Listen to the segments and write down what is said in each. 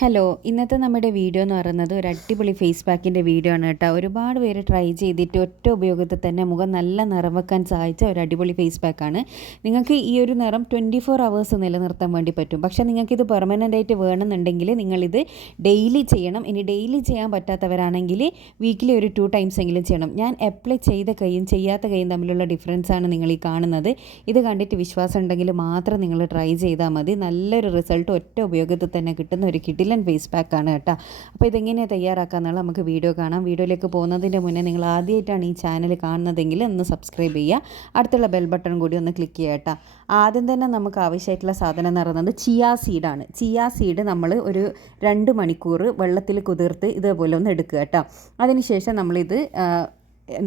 Hello, ഇന്നത്തെ നമ്മുടെ video എന്ന് പറയുന്നത് ഒരു അടിപൊളി ഫേസ് പാക്കിൻ്റെ വീഡിയോ ആണ് കേട്ടോ. ഒരുപാട് പേര് ട്രൈ ചെയ്തിട്ട് ഒറ്റ ഉപയോഗത്തിൽ തന്നെ മുഖം നല്ല നിറം വെക്കാൻ സഹായിച്ച ഒരു അടിപൊളി ഫേസ് പാക്കാണ്. നിങ്ങൾക്ക് ഈ ഒരു നിറം 24 hours നിലനിർത്താൻ വേണ്ടി പറ്റും. പക്ഷേ നിങ്ങൾക്കിത് പെർമനൻ്റ് ആയിട്ട് വേണമെന്നുണ്ടെങ്കിൽ നിങ്ങളിത് ഡെയിലി ചെയ്യണം. ഇനി ഡെയിലി ചെയ്യാൻ പറ്റാത്തവരാണെങ്കിൽ വീക്കിലി ഒരു 2 times എങ്കിലും ചെയ്യണം. ഞാൻ അപ്ലൈ ചെയ്ത കൈയും ചെയ്യാത്ത കൈയും തമ്മിലുള്ള ഡിഫറൻസാണ് നിങ്ങൾ ഈ കാണുന്നത്. ഇത് കണ്ടിട്ട് വിശ്വാസം ഉണ്ടെങ്കിൽ മാത്രം നിങ്ങൾ ട്രൈ ചെയ്താൽ മതി. നല്ലൊരു റിസൾട്ട് ഒറ്റ ഉപയോഗത്തിൽ തന്നെ കിട്ടുന്ന ഒരു കിടിലൻ ഫേസ് പാക്കാണ് കേട്ടോ. അപ്പോൾ ഇതെങ്ങനെയാണ് തയ്യാറാക്കാമെന്നുള്ള നമുക്ക് വീഡിയോ കാണാം. വീഡിയോയിലേക്ക് പോകുന്നതിൻ്റെ മുന്നേ നിങ്ങൾ ആദ്യമായിട്ടാണ് ഈ ചാനൽ കാണുന്നതെങ്കിൽ ഒന്ന് സബ്സ്ക്രൈബ് ചെയ്യുക. അടുത്തുള്ള ബെൽ ബട്ടൺ കൂടി ഒന്ന് ക്ലിക്ക് ചെയ്യുക കേട്ടോ. ആദ്യം തന്നെ നമുക്ക് ആവശ്യമായിട്ടുള്ള സാധനം എന്ന് പറയുന്നത് ചിയാ സീഡാണ്. ചിയാ സീഡ് നമ്മൾ ഒരു 2 മണിക്കൂർ വെള്ളത്തിൽ കുതിർത്ത് ഇതേപോലെ ഒന്ന് എടുക്കുക കേട്ടോ. അതിനുശേഷം നമ്മളിത്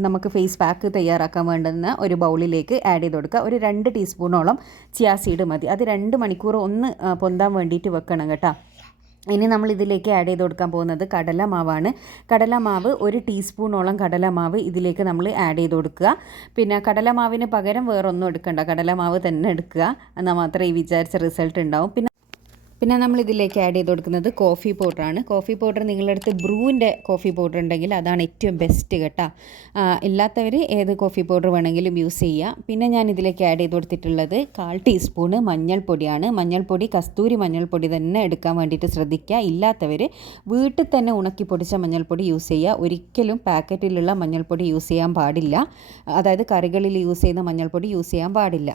നമുക്ക് ഫേസ് പാക്ക് തയ്യാറാക്കാൻ വേണ്ടുന്ന ഒരു ബൗളിലേക്ക് ആഡ് ചെയ്ത് കൊടുക്കുക. ഒരു 2 ടീസ്പൂണോളം ചിയാ സീഡ് മതി. അത് 2 മണിക്കൂർ ഒന്ന് പൊന്താൻ വേണ്ടിയിട്ട് വെക്കണം കേട്ടോ. ഇനി നമ്മൾ ഇതിലേക്ക് ആഡ് ചെയ്ത് കൊടുക്കാൻ പോകുന്നത് കടലമാവാണ്. കടലമാവ് 1 ടീസ്പൂണോളം കടലമാവ് ഇതിലേക്ക് നമ്മൾ ആഡ് ചെയ്ത് കൊടുക്കുക. പിന്നെ കടലമാവിന് പകരം വേറൊന്നും എടുക്കണ്ട, കടലമാവ് തന്നെ എടുക്കുക. എന്നാൽ മാത്രമേ ഈ വിചാരിച്ച റിസൾട്ട് ഉണ്ടാവും. പിന്നെ നമ്മൾ ഇതിലേക്ക് ആഡ് ചെയ്ത് കൊടുക്കുന്നത് കോഫി പൗഡറാണ്. കോഫി പൗഡർ നിങ്ങളുടെ അടുത്ത് ബ്രൂവിൻ്റെ കോഫി പൗഡർ ഉണ്ടെങ്കിൽ അതാണ് ഏറ്റവും ബെസ്റ്റ് കേട്ടോ. ഇല്ലാത്തവർ ഏത് കോഫി പൗഡർ വേണമെങ്കിലും യൂസ് ചെയ്യുക. പിന്നെ ഞാൻ ഇതിലേക്ക് ആഡ് ചെയ്ത് കൊടുത്തിട്ടുള്ളത് 1/4 ടീസ്പൂണ് മഞ്ഞൾപ്പൊടിയാണ്. മഞ്ഞൾപ്പൊടി കസ്തൂരി മഞ്ഞൾപ്പൊടി തന്നെ എടുക്കാൻ വേണ്ടിയിട്ട് ശ്രദ്ധിക്കുക. ഇല്ലാത്തവർ വീട്ടിൽ തന്നെ ഉണക്കി പൊടിച്ച മഞ്ഞൾപ്പൊടി യൂസ് ചെയ്യുക. ഒരിക്കലും പാക്കറ്റിലുള്ള മഞ്ഞൾപ്പൊടി യൂസ് ചെയ്യാൻ പാടില്ല. അതായത് കറികളിൽ യൂസ് ചെയ്യുന്ന മഞ്ഞൾപ്പൊടി യൂസ് ചെയ്യാൻ പാടില്ല.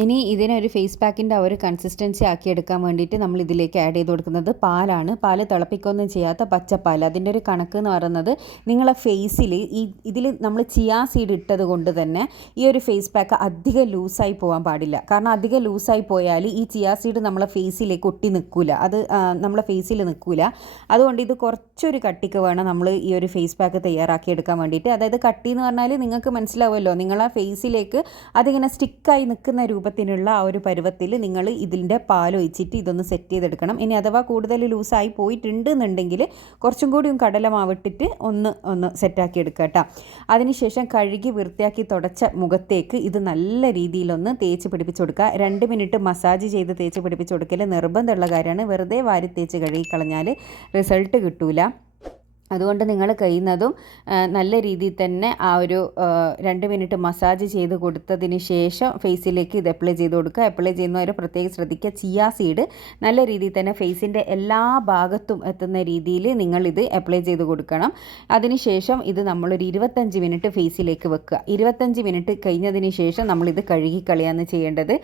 ഇനി ഇതിനൊരു ഫേസ് പാക്കിൻ്റെ ആ ഒരു കൺസിസ്റ്റൻസി ആക്കിയെടുക്കാൻ വേണ്ടിയിട്ട് നമ്മൾ ഇതിലേക്ക് ആഡ് ചെയ്ത് കൊടുക്കുന്നത് പാലാണ്. പാല് തിളപ്പിക്കൊന്നും ചെയ്യാത്ത പച്ചപ്പാൽ. അതിൻ്റെ ഒരു കണക്ക് എന്ന് പറയുന്നത് നിങ്ങളെ ഫേസിൽ ഇതിൽ നമ്മൾ ചിയാ സീഡ് ഇട്ടത് കൊണ്ട് തന്നെ ഈ ഒരു ഫേസ് പാക്ക് അധികം ലൂസായി പോകാൻ പാടില്ല. കാരണം അധികം ലൂസായി പോയാൽ ഈ ചിയാ സീഡ് നമ്മളെ ഫേസിലേക്ക് ഒട്ടി നിൽക്കില്ല, അത് നമ്മളെ ഫേസിൽ നിൽക്കില്ല. അതുകൊണ്ട് ഇത് കുറച്ചൊരു കട്ടിക്ക് വേണം നമ്മൾ ഈ ഒരു ഫേസ് പാക്ക് തയ്യാറാക്കി എടുക്കാൻ വേണ്ടിയിട്ട്. അതായത് കട്ടി എന്ന് പറഞ്ഞാൽ നിങ്ങൾക്ക് മനസ്സിലാവുമല്ലോ, നിങ്ങളെ ഫേസിലേക്ക് അതിങ്ങനെ സ്റ്റിക്കായി നിൽക്കുന്ന രൂപത്തിനുള്ള ആ ഒരു പരുവത്തിൽ നിങ്ങൾ ഇതിൻ്റെ പാലൊഴിച്ചിട്ട് ഇതൊന്ന് സെറ്റ് ചെയ്തെടുക്കണം. ഇനി അഥവാ കൂടുതൽ ലൂസായി പോയിട്ടുണ്ട് എന്നുണ്ടെങ്കിൽ കുറച്ചും കൂടി കടലമാവിട്ടിട്ട് ഒന്ന് സെറ്റാക്കി എടുക്കുക കേട്ടോ. അതിനുശേഷം കഴുകി വൃത്തിയാക്കി തുടച്ച മുഖത്തേക്ക് ഇത് നല്ല രീതിയിലൊന്ന് തേച്ച് പിടിപ്പിച്ച് കൊടുക്കുക. 2 മിനിറ്റ് മസാജ് ചെയ്ത് തേച്ച് പിടിപ്പിച്ച് കൊടുക്കൽ നിർബന്ധമുള്ള കാര്യമാണ്. വെറുതെ വാരി തേച്ച് കഴുകിക്കളഞ്ഞാൽ റിസൾട്ട് കിട്ടൂല. അതുകൊണ്ട് നിങ്ങൾ കഴിയുന്നതും നല്ല രീതിയിൽ തന്നെ ആ ഒരു 2 മിനിറ്റ് മസാജ് ചെയ്ത് കൊടുത്തതിന് ശേഷം ഫേസിലേക്ക് ഇത് അപ്ലൈ ചെയ്ത് കൊടുക്കുക. അപ്ലൈ ചെയ്യുന്നവർ പ്രത്യേകം ശ്രദ്ധിക്കുക, ചിയാ സീഡ് നല്ല രീതിയിൽ തന്നെ ഫേസിൻ്റെ എല്ലാ ഭാഗത്തും എത്തുന്ന രീതിയിൽ നിങ്ങളിത് അപ്ലൈ ചെയ്ത് കൊടുക്കണം. അതിനുശേഷം ഇത് നമ്മളൊരു 25 മിനിറ്റ് ഫേസിലേക്ക് വെക്കുക. 25 മിനിറ്റ് കഴിഞ്ഞതിന് ശേഷം നമ്മളിത് കഴുകിക്കളയാണ് ചെയ്യേണ്ടത്.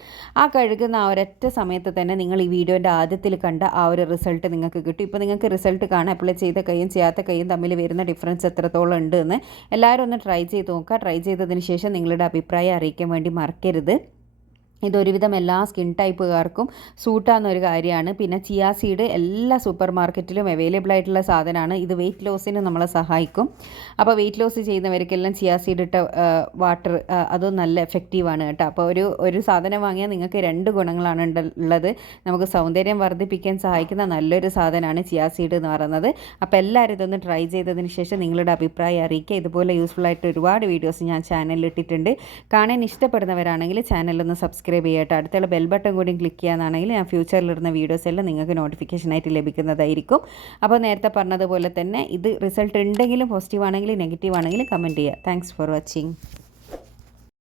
ആ കഴുകുന്ന ആ ഒരൊറ്റ സമയത്ത് തന്നെ നിങ്ങൾ ഈ വീഡിയോൻ്റെ ആദ്യത്തിൽ കണ്ട ആ ഒരു റിസൾട്ട് നിങ്ങൾക്ക് കിട്ടും. ഇപ്പോൾ നിങ്ങൾക്ക് റിസൾട്ട് കാണാം. അപ്ലൈ ചെയ്ത കൈയും ചെയ്യാത്ത തമ്മിൽ വരുന്ന ഡിഫറൻസ് എത്രത്തോളം ഉണ്ട് എന്ന് എല്ലാവരും ഒന്ന് ട്രൈ ചെയ്ത് നോക്കുക. ട്രൈ ചെയ്തതിന് ശേഷം നിങ്ങളുടെ അഭിപ്രായം അറിയിക്കാൻ വേണ്ടി മറക്കരുത്. ഇതൊരുവിധം എല്ലാ സ്കിൻ ടൈപ്പുകാർക്കും സൂട്ടാകുന്ന ഒരു കാര്യമാണ്. പിന്നെ ചിയാ സീഡ് എല്ലാ സൂപ്പർ മാർക്കറ്റിലും അവൈലബിൾ ആയിട്ടുള്ള സാധനമാണ്. ഇത് വെയിറ്റ് ലോസിന് നമ്മളെ സഹായിക്കും. അപ്പോൾ വെയിറ്റ് ലോസ് ചെയ്യുന്നവർക്കെല്ലാം ചിയാ സീഡ് ഇട്ട വാട്ടർ അത് നല്ല എഫക്റ്റീവാണ് കേട്ടോ. അപ്പോൾ ഒരു സാധനം വാങ്ങിയാൽ നിങ്ങൾക്ക് 2 ഗുണങ്ങളാണ് ഉള്ളത്. നമുക്ക് സൗന്ദര്യം വർദ്ധിപ്പിക്കാൻ സഹായിക്കുന്ന നല്ലൊരു സാധനമാണ് ചിയാ സീഡ് എന്ന് പറയുന്നത്. അപ്പോൾ എല്ലാവരും ഇതൊന്ന് ട്രൈ ചെയ്തതിന് ശേഷം നിങ്ങളുടെ അഭിപ്രായം അറിയിക്കുക. ഇതുപോലെ യൂസ്ഫുൾ ആയിട്ട് ഒരുപാട് വീഡിയോസ് ഞാൻ ചാനലിൽ ഇട്ടിട്ടുണ്ട്. കാണാൻ ഇഷ്ടപ്പെടുന്നവരാണെങ്കിൽ ചാനലൊന്ന് സബ്സ്ക്രൈബ് ചെയ്യട്ടെ. അടുത്തുള്ള ബെൽ ബട്ടൺ കൂടി ക്ലിക്ക് ചെയ്യാനാണെങ്കിൽ ഞാൻ ഫ്യൂച്ചറിലിടുന്ന വീഡിയോസ് എല്ലാം നിങ്ങൾക്ക് നോട്ടിഫിക്കേഷനായിട്ട് ലഭിക്കുന്നതായിരിക്കും. അപ്പോൾ നേരത്തെ പറഞ്ഞതുപോലെ തന്നെ ഇത് റിസൾട്ട് ഉണ്ടെങ്കിലും പോസിറ്റീവ് ആണെങ്കിലും നെഗറ്റീവ് ആണെങ്കിലും കമൻറ്റ് ചെയ്യുക. Thanks for watching.